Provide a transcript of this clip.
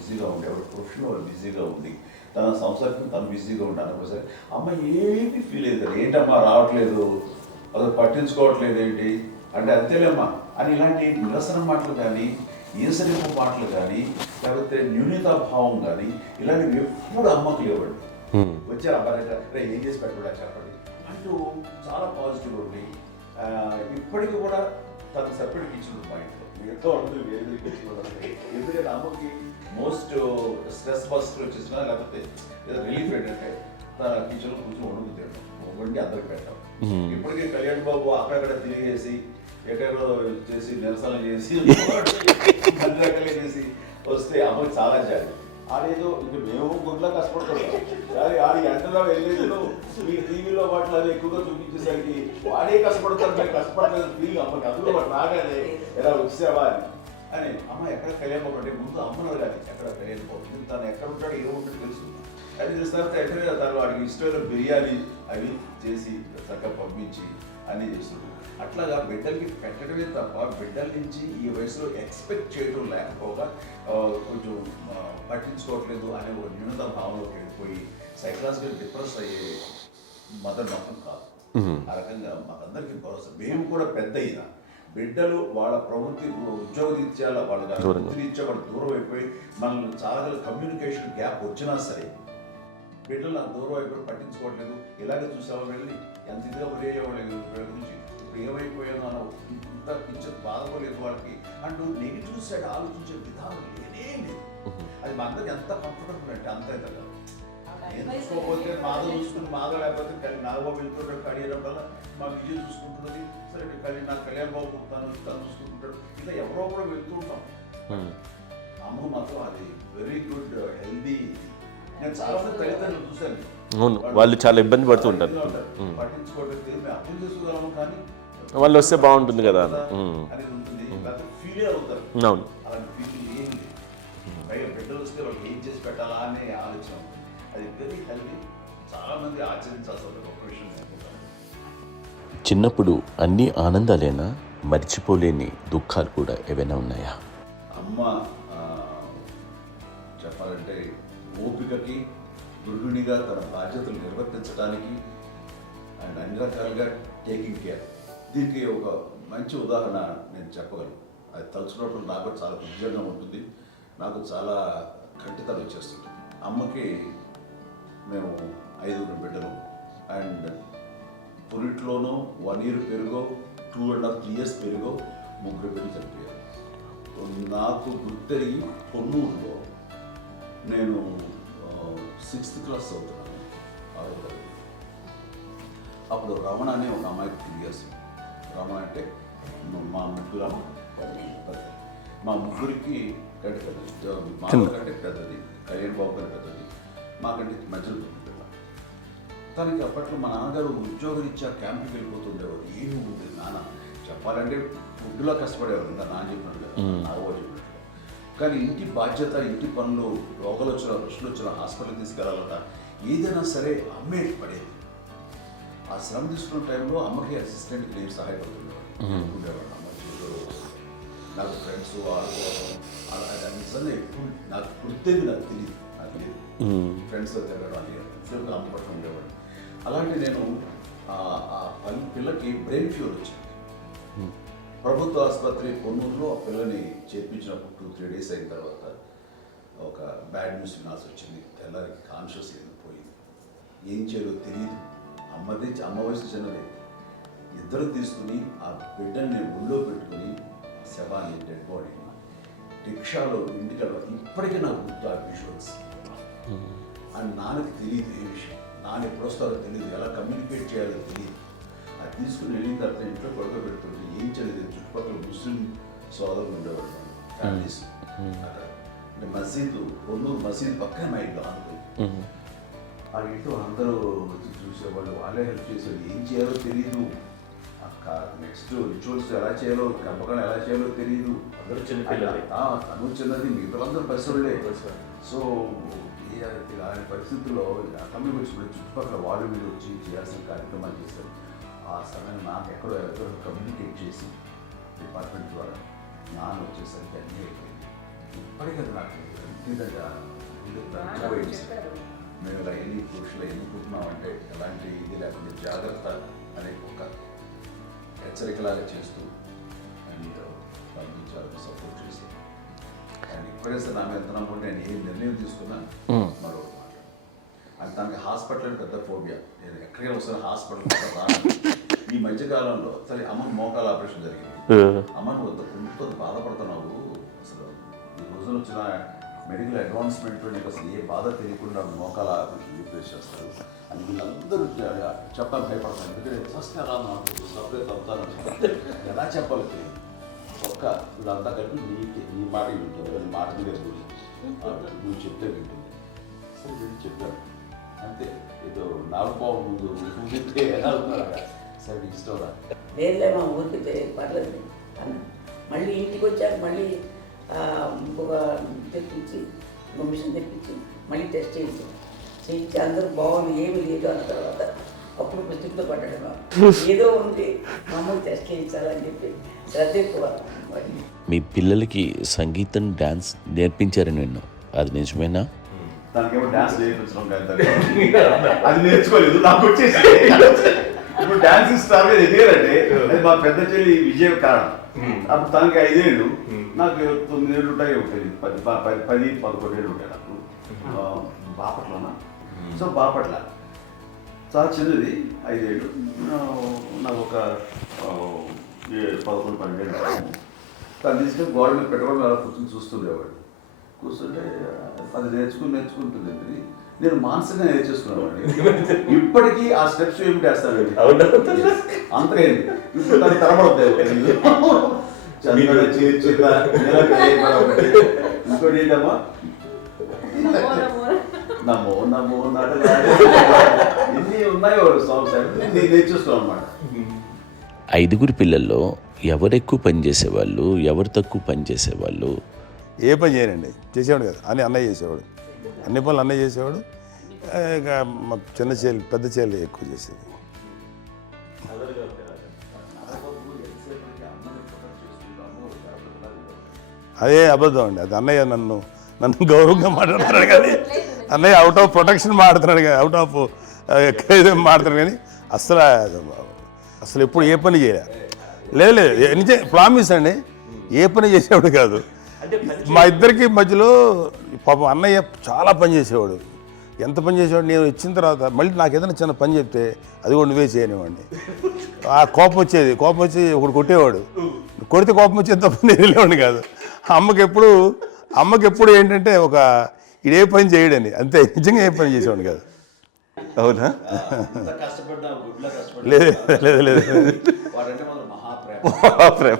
బిజీగా ఉండి, ఎవరి ప్రొఫెషన్ వాళ్ళు బిజీగా ఉండి, తన సంసారం తను బిజీగా ఉంటాను ఒకసారి అమ్మ ఏమీ ఫీల్ అయ్యేది, ఏంటమ్మా రావట్లేదు, అసలు పట్టించుకోవట్లేదు ఏంటి అంటే అంతేలేమ్మా అని ఇలాంటి నిరసన మాటలు కానీ, ఈసరింపు మాటలు కానీ, లేకపోతే న్యూనతాభావం కానీ ఇలాంటివి ఎప్పుడు అమ్మకు లేవండి. వచ్చారు అబ్బాయి ఏం చేసి పెట్టడా చెప్పండి అంటూ చాలా పాజిటివ్ ఉండి ఇప్పటికీ కూడా తను సపరేట్ కిచెన్ మా ఇంట్లో ఎంతో అడుగులు వేరే కిచెన్ ఎందుకంటే అమ్మకి మోస్ట్ స్ట్రెస్ బస్టర్ వచ్చేసినా లేకపోతే ఏదో రిలీఫ్ ఏంటంటే తన కిచెన్లో కూర్చొని వండుకు తింటాం, వండి అందరికి పెట్టాం. ఇప్పటికీ కళ్యాణ్ బాబు అక్కడక్కడ తిరిగేసి ఎక్కడో చేసి నిరసన చేసి అన్ని రకాలుగా చేసి వస్తే అమ్మకి చాలా జాలి. ఆడేదో ఇంక మేము గుడ్లో కష్టపడుతున్నాం కానీ ఆడి ఎంటలో వెళ్ళేదో మీకు టీవీలో వాటిలో అది ఎక్కువగా చూపించేసరికి వాడే కష్టపడతారు, మేము కష్టపడలేదు ఫీల్ అమ్మకి అందులో వాడు రాగానే ఎలా వచ్చావా అని అమ్మ ఎక్కడ కళ్యాణ్ బాబు అంటే ముందు అమ్మను కానీ ఎక్కడ కళ్యాణ్ బాబు తను ఎక్కడ ఉంటాడు ఏమో ఉంటుంది తెలుసు అది తెలిసిన తర్వాత ఎక్కడ తను వాడికి ఇష్టమైన బిర్యానీ అవి చేసి చక్కగా పంపించి అన్నీ చేస్తుంది. అట్లాగా బిడ్డలకి పెట్టడమే తప్ప బిడ్డల నుంచి ఈ వయసులో ఎక్స్పెక్ట్ చేయడం లేకపోగా కొంచెం పట్టించుకోవట్లేదు అనే ఒక న్యూనత భావంలోకి వెళ్ళిపోయి సైకలాజికల్ డిప్రెస్ అయ్యే మదర్ మాత్రం కాదు. ఆ రకంగా మాకందరికీ భరోసా. మేము కూడా పెద్ద అయినా బిడ్డలు వాళ్ళ ప్రవృత్తి ఉద్యోగరీత్యా వాళ్ళు వృత్తిరీత్యా వాళ్ళు దూరం అయిపోయి మనల్ని చాలా కమ్యూనికేషన్ గ్యాప్ వచ్చినా సరే బిడ్డలు నాకు దూరం అయిపోయి పట్టించుకోవట్లేదు, ఇలాగే చూసావా వెళ్ళి ఎంత ఇదిగా ఉదయ్యేవాళ్ళు వీళ్ళ గురించి ఇప్పుడు ఏమైపోయాను అన్న ఇంత పిక్చర్ బాధపడలేదు వాళ్ళకి అంటూ నెగిటివ్ సైడ్ ఆలోచించే విధానం లేనే లేదు. అది మా అందరికి ఎంత కంఫర్టబుల్ అంటే అంత అయితే కదా. చూసుకోకపోతే మాధవ్ చూసుకుని మాధవ్ లేకపోతే నాగబాబు వెళ్తుంటాడు కడియడం వల్ల మా విజయ్ చూసుకుంటున్నది సరే నాకు కళ్యాణ్ బాబు తను చూసుకుంటుంటాడు ఇలా ఎవరో కూడా వెళ్తూ ఉంటాం. అమ్మ మాత్రం అది వెరీ గుడ్ హెల్దీ. నేను చాలా మంది తల్లిదండ్రులు చూశాను, వాళ్ళు చాలా ఇబ్బంది పడుతూ ఉంటారు, పట్టించుకోవట్లేదు మేము అర్థం చేసుకోగలము కానీ వాళ్ళు వస్తే బాగుంటుంది కదా అనేది ఉంటుంది, ఫీల్ అవుతారు. అవును, అలాంటి ఫీల్ ఏం లేదు. పైగా బిడ్డలు వస్తే వాళ్ళకి ఏం చేసి పెట్టాలా అనే ఆలోచన అది వెరీ హెల్దీ. చాలా మంది ఆచరించాల్సిన ఒక విషయం అనుకుంటాను. చిన్నప్పుడు అన్ని ఆనందాలేనా, మర్చిపోలేని దుఃఖాలు కూడా ఏవైనా ఉన్నాయా? అమ్మ చెప్పాలంటే ఓపికకి, గృహిణిగా తన బాధ్యతలు నిర్వర్తించడానికి అండ్ అన్ని రకాలుగా టేకింగ్ కేర్, దీనికి ఒక మంచి ఉదాహరణ నేను చెప్పగలను. అది తలుచుకున్నప్పుడు నాకు చాలా ఉద్యోగంగా ఉంటుంది, నాకు చాలా కంటితలు వచ్చేస్తుంది. అమ్మకి మేము 5 బిడ్డలు అండ్ పురిట్లోనూ 1 year పెరుగో 2.5 years పెరుగో 3 బిడ్డలు చనిపోయారు. నాకు గుర్తెరిగి పొన్నూరులో నేను 6th class చదువుతున్నాను, 6వ తరగతి. అప్పుడు రమణ అనే ఒక అమ్మాయికి 3 years. రమణ అంటే మా ముగ్గురికి కంటే పెద్దది, మా కంటే పెద్దది, కళ్యాణ్ బాబు కంటే పెద్దది, మాకంటే మధ్యలో పిల్ల. తనకి అప్పట్లో మా నాన్నగారు ఉద్యోగరీత్యా క్యాంపుకి వెళ్ళిపోతుండేవారు. ఏమి ఉంది నాన్న చెప్పాలంటే ఫుడ్లో కష్టపడేవారు, ఇంకా నాన్న చెప్పినట్టు కదా, నాగో చెప్పినట్టు. కానీ ఇంటి బాధ్యత, ఇంటి పనులు, రోగాలు వచ్చిన రుచులు వచ్చిన హాస్పిటల్కి తీసుకెళ్ళాలట ఏదైనా సరే అమ్మే పడేది. ఆ శ్రమ తీసుకున్న టైంలో అమ్మకి అసిస్టెంట్కి నేను సహాయపడుతుండేవాడు ఉండేవాడు. అమ్మ నాకు ఫ్రెండ్స్ ఆడుకోవడం అది నిజంగా ఎప్పుడు నాకు గుర్తేది, నాకు తెలియదు, నాకు తెలియదు ఫ్రెండ్స్తో తిరగడం అని సేపు అమ్మ పట్ల ఉండేవాడు. అలాంటి నేను ఆ పిల్లకి బ్రెయిన్ ఫ్యూర్ వచ్చింది. ప్రభుత్వ ఆసుపత్రి పొన్నూరులో ఆ పిల్లని చేర్పించినప్పుడు 2-3 days అయిన తర్వాత ఒక బ్యాడ్ న్యూస్ వినాల్సి వచ్చింది. తెల్లారికి కాన్షియస్ పోయింది, ఏం చేయాలో తెలియదు. అమ్మ వయసు చిన్నదే. ఇద్దరు తీసుకుని ఆ బిడ్డని నేను ఒళ్ళో పెట్టుకుని శవాన్ని, డెడ్ బాడీని రిక్షాలో ఇంటికి వెళ్ళాలి. ఇప్పటికీ నాకు గుర్తు ఆ విజువల్స్. అండ్ నాన్నకి తెలియదు ఏ విషయం, నాన్న ఎప్పుడు వస్తారో తెలియదు, ఎలా కమ్యూనికేట్ చేయాలో తెలియదు. అది తీసుకుని వెళ్ళిన తర్వాత ఇంట్లో పడుకోబెడుతుంటే ఏం చేయలేదు. చుట్టుపక్కల ముస్లిం సోదరులు ఉండేవాళ్ళు, ఫ్యామిలీస్. అక్కడ అంటే మసీదు, పొన్నూరు మసీదు పక్కనే మా ఇంట్లో అనుకుంది. ఆ ఇంట్లో అందరూ వచ్చి చూసేవాళ్ళు, వాళ్ళే హెల్ప్ చేసేవాళ్ళు. ఏం చేయాలో తెలియదు, నెక్స్ట్ రిచువల్స్ ఎలా చేయాలో, కంపకాలు ఎలా చేయాలో తెలియదు. అందరూ చిన్నపిల్లలే, తను చిన్నది, మిగతాందరూ పరిసరులే. సో అలాంటి పరిస్థితుల్లో అక్కడికి వచ్చి చుట్టుపక్కల వాళ్ళు మీరు వచ్చి చేయాల్సిన కార్యక్రమాలు చేశారు. ఆ సమయం నాకు ఎక్కడో కమ్యూనికేట్ చేసి డిపార్ట్మెంట్ ద్వారా నాన్న వచ్చేసరికి అన్నీ అయిపోయింది. ఇప్పటికీ నాకు ఇదంతా ఇది పంచవైన్స్. మేము ఇలా ఎన్ని పురుషులు ఎన్నుకుంటున్నామంటే ఎలాంటి ఇది లేకుండా జాగ్రత్త అనే ఒక హెచ్చరికలాగా చేస్తూ అండ్ పంపించాలని సపోర్ట్ చేసి అండ్ ఎప్పుడైతే నా మీద నమ్ముకుంటే నేను ఏ నిర్ణయం తీసుకున్నా మరో మాట అది తనకి హాస్పిటల్ పెద్ద ఫోబియా. నేను ఎక్కడికి వస్తాను హాస్పిటల్. ఈ మధ్యకాలంలో సరే అమ్మ మోకాల ఆపరేషన్ జరిగింది. అమ్మను కొంత బాధపడుతున్నావు, అసలు ఈ రోజున వచ్చిన మెడికల్ అడ్వాన్స్మెంట్లో నీకు అసలు ఏ బాధ తెలియకుండా మోకాల ఆపరేషన్ రీప్లేస్ చేస్తారు అని వీళ్ళందరూ చెప్పడానికి భయపడతాను. ఎందుకంటే ఫస్ట్ ఎలా నాకు సపరేట్ అవుతాను ఎలా చెప్పాలి తెలియదు. ఒక్క వీళ్ళంతా కలిపి నీ మాట వింటుంది, మాట మీద నువ్వు చెప్తే వింటుంది. సరే నేను చెప్పాను అంతే. ఏదో నాలుగు పావు ముందు చెప్తే ఎలా అవుతున్నారా సరే ఇష్టం రా లేదులేమా ఊరికి పర్లేదు అన్న. మళ్ళీ ఇంటికి వచ్చాక మళ్ళీ ఇంకొక తెప్పించి ఇంకో మిషన్ తెప్పించి మళ్ళీ టెస్ట్ చేయించి అందరూ బాగుంది ఏమీ లేదు అన్న తర్వాత అప్పుడు పుస్తకంతో పడ్డాడు. ఏదో ఉంది మమ్మల్ని టెస్ట్ చేయించాలని చెప్పి శ్రద్ధ ఎక్కువ. మీ పిల్లలకి సంగీతం డాన్స్ నేర్పించారని విన్నాం, అది నిజమేనా? దానికేమో డాన్స్ నేర్పించడం కానీ అది నేర్చుకోలేదు, నాకు వచ్చేసి ఇప్పుడు డాన్స్ స్టార్ ఎదిగారంటే అది మా పెద్ద చెల్లి విజయ కారణం. అప్పుడు తనకి 5 ఏళ్ళు, నాకు 9 ఏళ్ళు ఉంటాయి. ఒకటి 10-11 ఏళ్ళు ఉంటాయి నాకు. బాపట్లనా? సో బాపట్ల చాలా చిన్నది, 5 ఏళ్ళు. నాకు ఒక 11-12 ఏళ్ళు. తను తీసుకొని గోడ మీద పెట్టుకోవడం అలా కూర్చొని చూస్తుండేవాడు. కూర్చుంటే అది నేర్చుకుంటుంది. నేను మానసికంగా నేర్చేసుకున్నాను. ఇప్పటికీ ఆ స్టెప్స్ ఏమిటి వేస్తాను అంతేంది. ఇప్పుడు దాన్ని తరబడతాయి. ఇంకోటి ఏంటమ్మా నమో నమో ఎన్ని ఉన్నాయో సాంగ్స్ నేను నేర్చేస్తున్నాను అనమాట. 5 పిల్లల్లో ఎవరెక్కువ పని చేసేవాళ్ళు, ఎవరు తక్కువ పని చేసేవాళ్ళు? ఏ పని చేయనండి, చేసేవాడు కదా అని అన్నయ్య చేసేవాడు. అన్ని పనులు అన్నయ్య చేసేవాడు. ఇక మా చిన్న చెల్లి పెద్ద చెల్లి ఎక్కువ చేసేది. అదే అబద్ధం అండి. అది అన్నయ్య నన్ను గౌరవంగా మాట్లాడుతున్నాడు కానీ అన్నయ్య అవుట్ ఆఫ్ ప్రొటెక్షన్ మాట్లాడుతున్నాడు కానీ అవుట్ ఆఫ్ మాట్లాడుతున్నాడు కానీ అసలు ఎప్పుడు ఏ పని చేయలే. లేదు ప్రామిస్ అండి, ఏ పని చేసేవాడు కాదు. మా ఇద్దరికి మధ్యలో పాపం అన్నయ్య చాలా పని చేసేవాడు. ఎంత పని చేసేవాడు, నేను ఇచ్చిన తర్వాత మళ్ళీ నాకు ఏదైనా చిన్న పని చెప్తే అది కూడా నువ్వే చేయనివ్వండి. ఆ కోపం వచ్చేది, కోపం వచ్చి ఒకడు కొట్టేవాడు. కొడితే కోపం వచ్చేది తప్ప నేను వెళ్ళేవాడిని కాదు. అమ్మకి ఎప్పుడు ఏంటంటే ఒక ఇదే పని చేయడని, అంతే. నిజంగా ఏ పని చేసేవాడిని కాదు. అవునా? లేదు లేదు మహాప్రేమ.